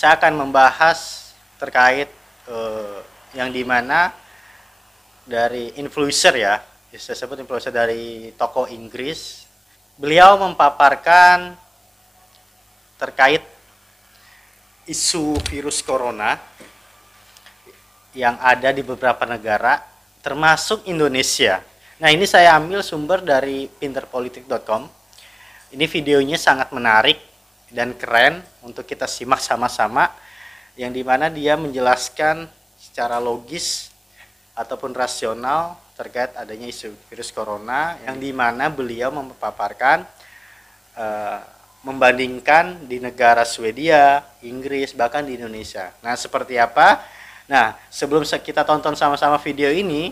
saya akan membahas terkait yang dimana dari influencer ya, saya sebut influencer dari toko Inggris. Beliau memaparkan terkait isu virus corona yang ada di beberapa negara, termasuk Indonesia. Nah, ini saya ambil sumber dari pinterpolitik.com. Ini videonya sangat menarik dan keren untuk kita simak sama-sama, yang dimana dia menjelaskan secara logis ataupun rasional terkait adanya isu virus corona, yang dimana beliau memaparkan membandingkan di negara Swedia, Inggris, bahkan di Indonesia. Nah, seperti apa? Nah, sebelum kita tonton sama-sama video ini,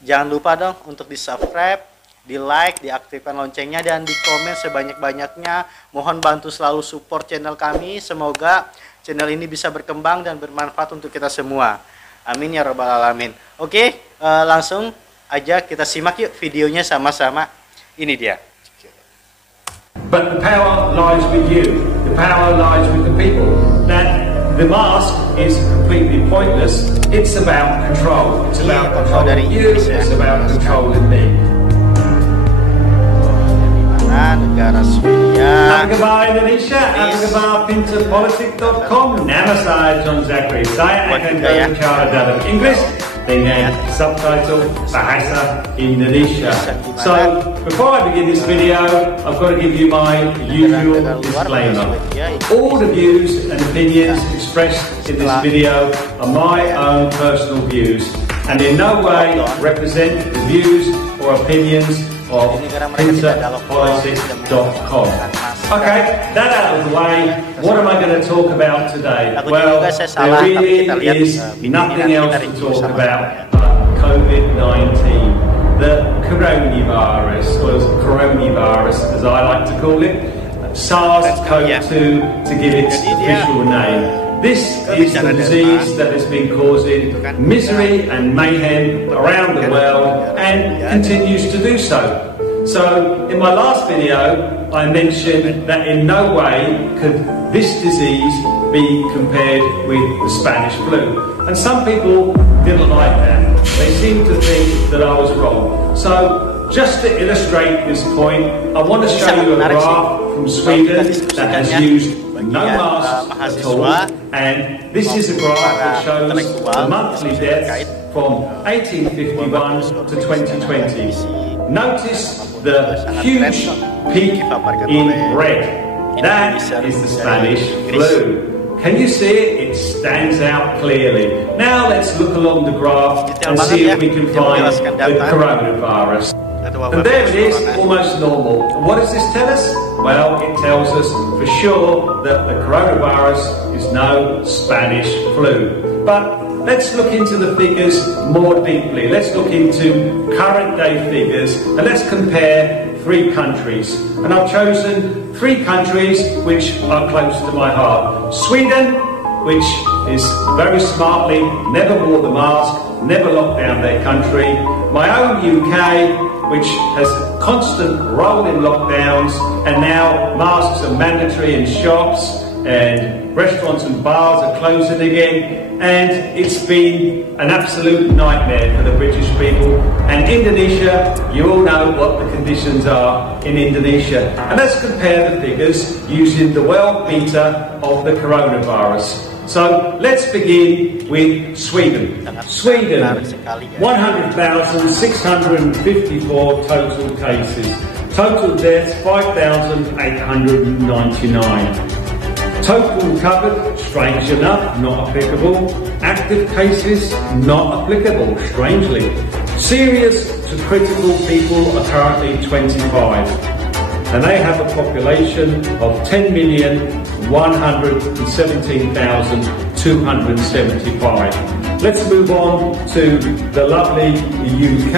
jangan lupa dong untuk di-subscribe, di-like, diaktifkan loncengnya, dan di komen sebanyak-banyaknya. Mohon bantu selalu support channel kami. Semoga channel ini bisa berkembang dan bermanfaat untuk kita semua. Amin ya rabbal alamin. Oke, langsung aja kita simak yuk videonya sama-sama. Ini dia. But the power lies with you. The power lies with the people. That the mask is completely pointless. It's about control. It's about controlling you. It's about controlling me. Negara Swedia, Apa kabar Indonesia? Apa kabar Politik.com? Nama saya John Zachary. Saya akan berbicara dalam Inggris dengan subtitle Bahasa Indonesia. So, before I begin this video, I've got to give you my usual disclaimer. All the views and opinions expressed in this video are my own personal views and in no way represent the views or opinions of Politik.com. Okay, that out of the way, what am I going to talk about today? Well, there really is nothing else to talk about but COVID-19, the coronavirus, or coronavirus as I like to call it, SARS-CoV-2 to give its official name. This is the disease that has been causing misery and mayhem around the world and continues to do so. So, in my last video, I mentioned that in no way could this disease be compared with the Spanish flu. And some people didn't like that. They seemed to think that I was wrong. So, just to illustrate this point, I want to show you a graph from Sweden that has used no masks at all, and this is a graph that shows the monthly deaths from 1851 to 2020. Notice the huge peak in red. That is the Spanish flu. Can you see it? It stands out clearly. Now let's look along the graph and see if we can find the coronavirus. And there it is, almost normal. And what does this tell us? Well, it tells us for sure that the coronavirus is no Spanish flu. But let's look into the figures more deeply. Let's look into current day figures and let's compare three countries. And I've chosen three countries which are close to my heart. Sweden, which is very smartly never wore the mask, never locked down their country. My own UK, which has constant rolling lockdowns, and now masks are mandatory in shops and restaurants and bars are closing again, and it's been an absolute nightmare for the British people. And Indonesia, you all know what the conditions are in Indonesia. And let's compare the figures using the world meter of the coronavirus. So let's begin with Sweden. Sweden, 100,654 total cases. Total deaths, 5,899. Total recovered, strange enough, not applicable. Active cases, not applicable, strangely. Serious to critical people are currently 25. And they have a population of 10,117,275. Let's move on to the lovely UK.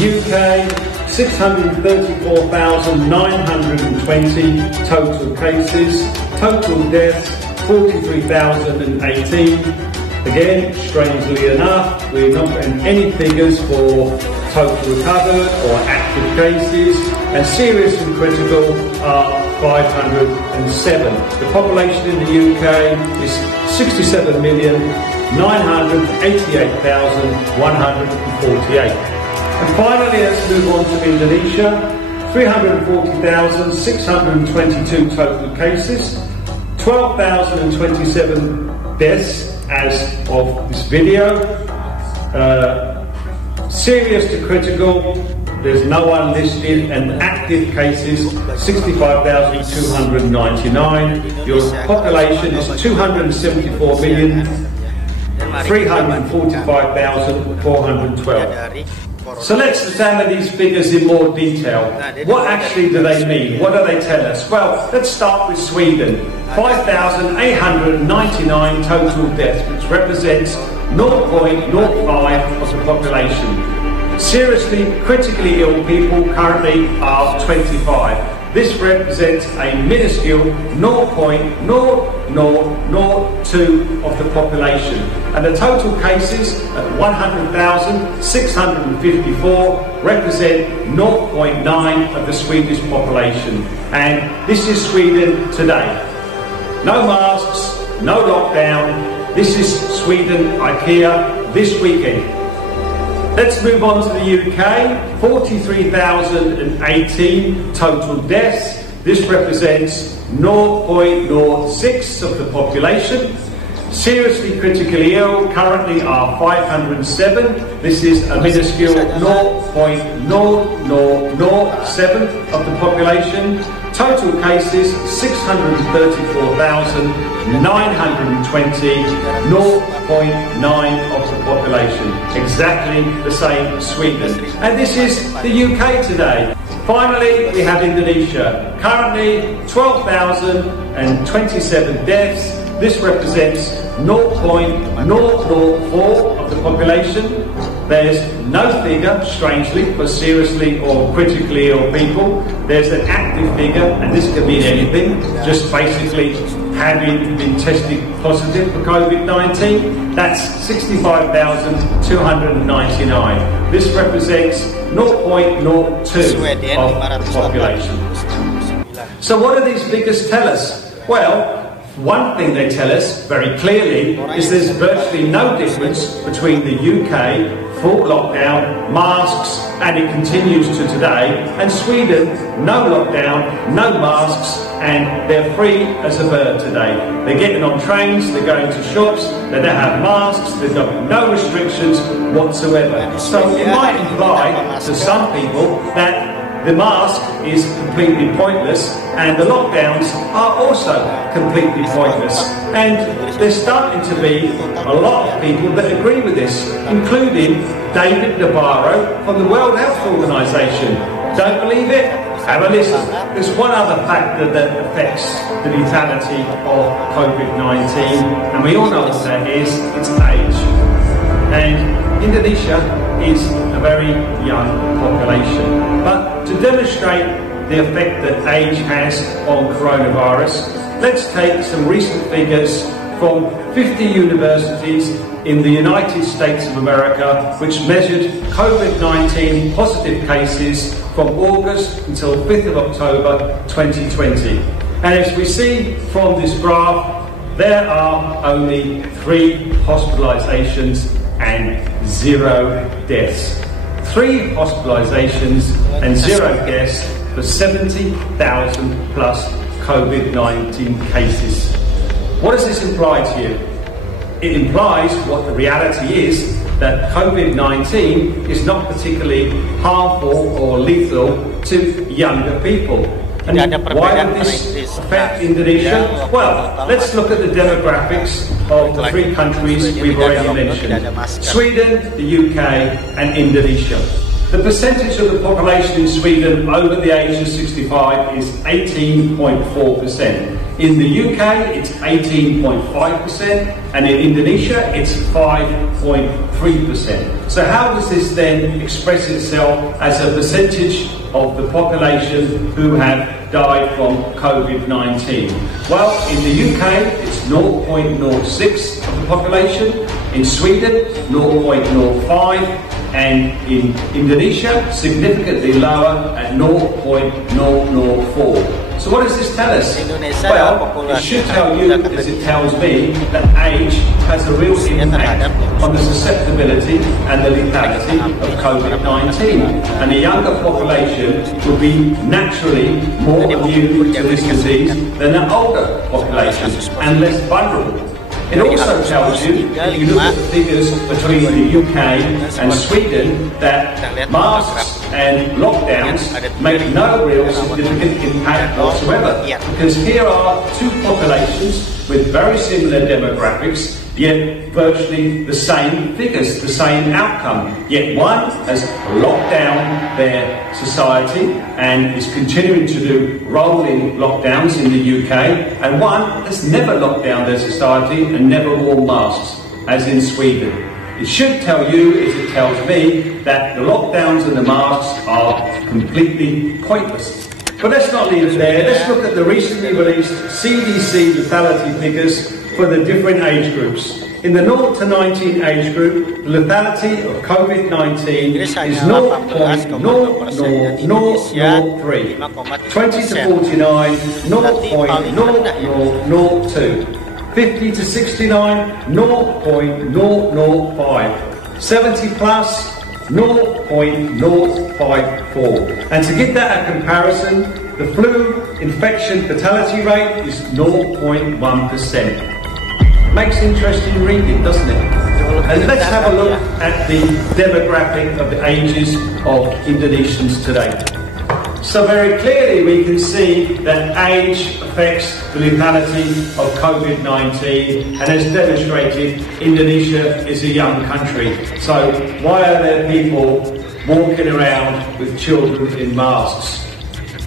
UK, 634,920 total cases. Total deaths, 43,018. Again, strangely enough, we're not getting any figures for total recovered or active cases, and serious and critical are 507. The population in the UK is 67,988,148. And finally, let's move on to Indonesia. 340,622 total cases, 12,027 deaths as of this video. Serious to critical, there's no one listed, and active cases 65,299. Your population is 274,345,412. So let's examine these figures in more detail. What actually do they mean? What do they tell us? Well, let's start with Sweden. 5,899 total deaths, which represents 0.05 of the population. Seriously, critically ill people currently are 25. This represents a minuscule 0.0002 of the population. And the total cases at 100,654 represent 0.9 of the Swedish population. And this is Sweden today. No masks, no lockdown. This is Sweden, IKEA, this weekend. Let's move on to the UK. 43,018 total deaths. This represents 0.06 of the population. Seriously critically ill currently are 507. This is a minuscule 0.0007 of the population. Total cases 634,920, 0.9 of the population. Exactly the same as Sweden. And this is the UK today. Finally, we have Indonesia. Currently 12,027 deaths. This represents 0.004 of the population. There's no figure, strangely, for seriously or critically ill people. There's an active figure, and this could mean anything, just basically having been tested positive for COVID-19. That's 65,299. This represents 0.02 of the population. So what do these figures tell us? Well, one thing they tell us very clearly is there's virtually no difference between the UK, full lockdown, masks, and it continues to today, and Sweden, no lockdown, no masks, and they're free as a bird today. They're getting on trains, they're going to shops, they don't have masks, they've got no restrictions whatsoever. So it might imply to some people that the mask is completely pointless and the lockdowns are also completely pointless. And there's starting to be a lot of people that agree with this, including David Navarro from the World Health Organization. Don't believe it? Have a listen. There's one other factor that affects the lethality of COVID-19, and we all know what that is. It's age. And Indonesia is a very young population. But to demonstrate the effect that age has on coronavirus, let's take some recent figures from 50 universities in the United States of America, which measured COVID-19 positive cases from August until 5th of October 2020. And as we see from this graph, there are only 3 hospitalizations and 0 deaths. 3 hospitalizations and 0 deaths for 70,000 plus COVID-19 cases. What does this imply to you? It implies what the reality is, that COVID-19 is not particularly harmful or lethal to younger people. And why would this affect Indonesia? Well, let's look at the demographics of the 3 countries we've already mentioned. Sweden, the UK and Indonesia. The percentage of the population in Sweden over the age of 65 is 18.4%. In the UK, it's 18.5%, and in Indonesia, it's 5.3%. So how does this then express itself as a percentage of the population who have died from COVID-19? Well, in the UK, it's 0.06 of the population. In Sweden, 0.05. And in Indonesia, significantly lower at 0.004. So what does this tell us? Indonesia Well, it should tell you, as it tells me, that age has a real impact on the susceptibility and the lethality of COVID-19. And the younger population will be naturally more immune to this disease than the older population and less vulnerable. It also tells you, if you look at the figures between the UK and Sweden, that masks and lockdowns make no real significant impact whatsoever. Because here are two populations with very similar demographics, yet virtually the same figures, the same outcome. Yet one has locked down their society and is continuing to do rolling lockdowns in the UK, and one has never locked down their society and never worn masks, as in Sweden. It should tell you, as it tells me, that the lockdowns and the masks are completely pointless. But let's not leave it there. Let's look at the recently released CDC lethality figures for the different age groups. In the 0 to 19 age group, the lethality of COVID-19 is 0.0003, 20 to 49, 0.0002, 50 to 69, 0.005, 70 plus, 0.054. And to give that a comparison, the flu infection fatality rate is 0.1%. Makes interesting reading, doesn't it? And let's have a look at the demographic of the ages of Indonesians today. So very clearly we can see that age affects the lethality of COVID-19, and as demonstrated, Indonesia is a young country. So why are there people walking around with children in masks?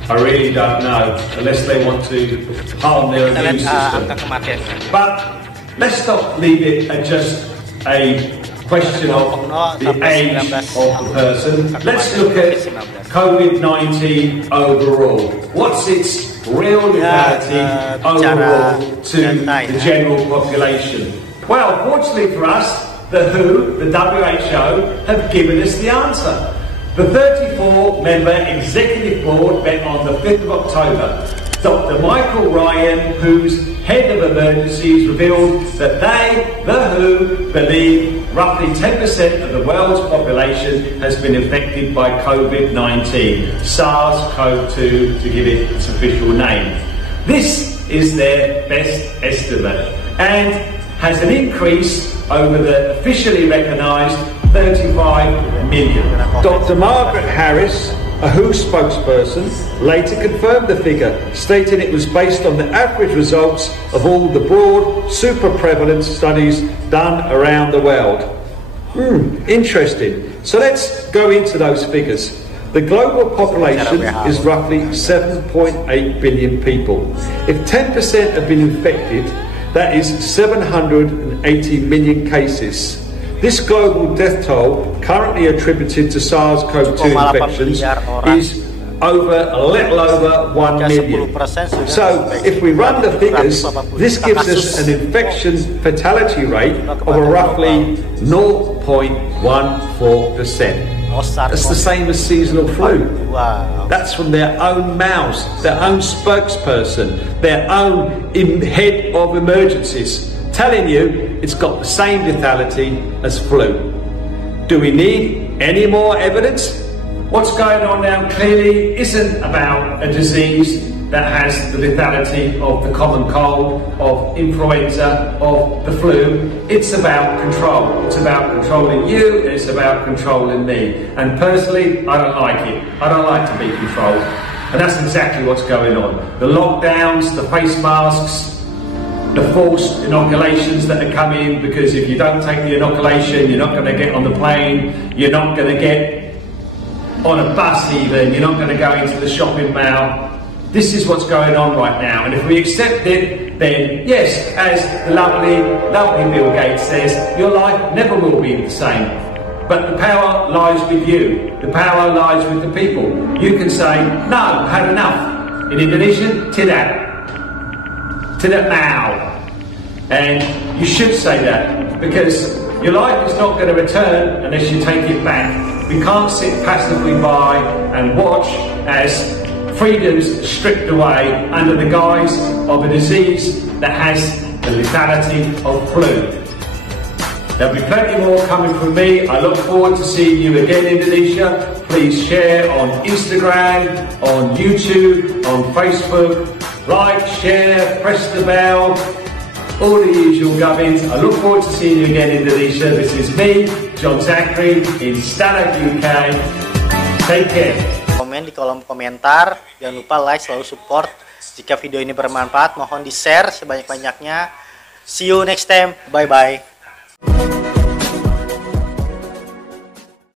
I really don't know, unless they want to harm their immune system. But let's not leave it at just a question of the age of the person. Let's look at COVID-19 overall. What's its real lethality overall to the general population? Well, fortunately for us, the WHO, the WHO, have given us the answer. The 34-member executive board met on the 5th of October. Dr. Michael Ryan, who's head of emergencies, revealed that they, the WHO, believe roughly 10% of the world's population has been affected by COVID-19, SARS-CoV-2 to give it its official name. This is their best estimate and has an increase over the officially recognised 35 million. Dr. Margaret Harris, a WHO spokesperson, later confirmed the figure, stating it was based on the average results of all the broad, super prevalence studies done around the world. Interesting. So let's go into those figures. The global population is roughly 7.8 billion people. If 10% have been infected, that is 780 million cases. This global death toll, currently attributed to SARS-CoV-2 infections, is a little over 1 million. So, if we run the figures, this gives us an infection fatality rate of a roughly 0.14%. That's the same as seasonal flu. That's from their own mouths, their own spokesperson, their own head of emergencies, telling you it's got the same lethality as flu. Do we need any more evidence? What's going on now clearly isn't about a disease that has the lethality of the common cold, of influenza, of the flu. It's about control. It's about controlling you, and it's about controlling me. And personally, I don't like it. I don't like to be controlled. And that's exactly what's going on. The lockdowns, the face masks, the forced inoculations that are coming, because if you don't take the inoculation, you're not going to get on the plane, you're not going to get on a bus even, you're not going to go into the shopping mall. This is what's going on right now, and if we accept it, then yes, as the lovely Bill Gates says, your life never will be the same. But the power lies with you. The power lies with the people. You can say, no, had enough. In Indonesian, tidak. Tidak mau. And you should say that, because your life is not going to return unless you take it back. We can't sit passively by and watch as freedoms stripped away under the guise of a disease that has the lethality of flu. There'll be plenty more coming from me. I look forward to seeing you again, Indonesia. Please share on Instagram, on YouTube, on Facebook. Like, share, press the bell, all the usual gubbins. I look forward to seeing you again, Indonesia. This is me, John Zachary, in Selamat, UK. Take care. Komen di kolom komentar, jangan lupa like, selalu support. Jika video ini bermanfaat, mohon di share sebanyak-banyaknya. See you next time, bye bye.